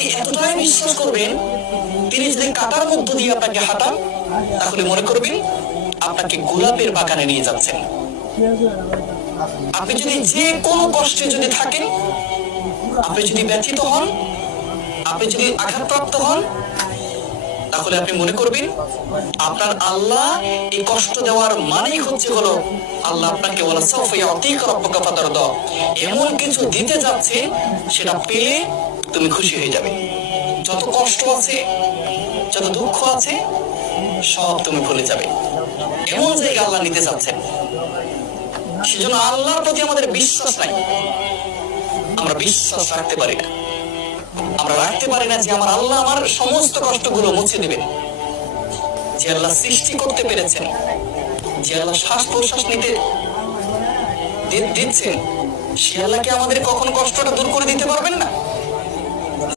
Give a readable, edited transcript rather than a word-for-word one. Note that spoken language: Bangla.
আল্লাহকে এতটাই বিশ্বাস করবেন, তিনি যদি কাঁটার মধ্য দিয়ে আপনাকে হাঁটান, তাহলে মনে করবেন আপনাকে গোলাপের বাগানে নিয়ে যাচ্ছেন। আপনি যদি যে কোনো কষ্টে যদি থাকেন, আপনি যদি ব্যথিত হন, আপনি যদি আঘাতপ্রাপ্ত হন, তাহলে আপনি মনে করবেন আপনার আল্লাহ এই কষ্ট দেওয়ার মানেই হচ্ছে হলো আল্লাহ আপনাকে ওয়ালা সাউফা ইয়াতিকা রাব্বুকা ফাতারদা, এমন কিছু দিতে যাচ্ছে সেটা পেলে তুমি খুশি হয়ে যাবে। যত কষ্ট আছে, যত দুঃখ আছে, সব তুমি ভুলে যাবে। এমন জায়গা আল্লাহ নিতে চাচ্ছেন। সেজন্য আল্লাহর প্রতি আমাদের বিশ্বাস নাই, আমরা বিশ্বাস রাখতে পারি না। আমরা রাখতে পারি না যে আমার আল্লাহ আমার সমস্ত কষ্টগুলো মুছে দেবেন। যে আল্লাহ সৃষ্টি করতে পেরেছেন, যে আল্লাহ শ্বাস প্রশ্বাস নিতে দিচ্ছেন, সে আল্লাহকে আমাদের কখনো কষ্টটা দূর করে দিতে পারবেন না?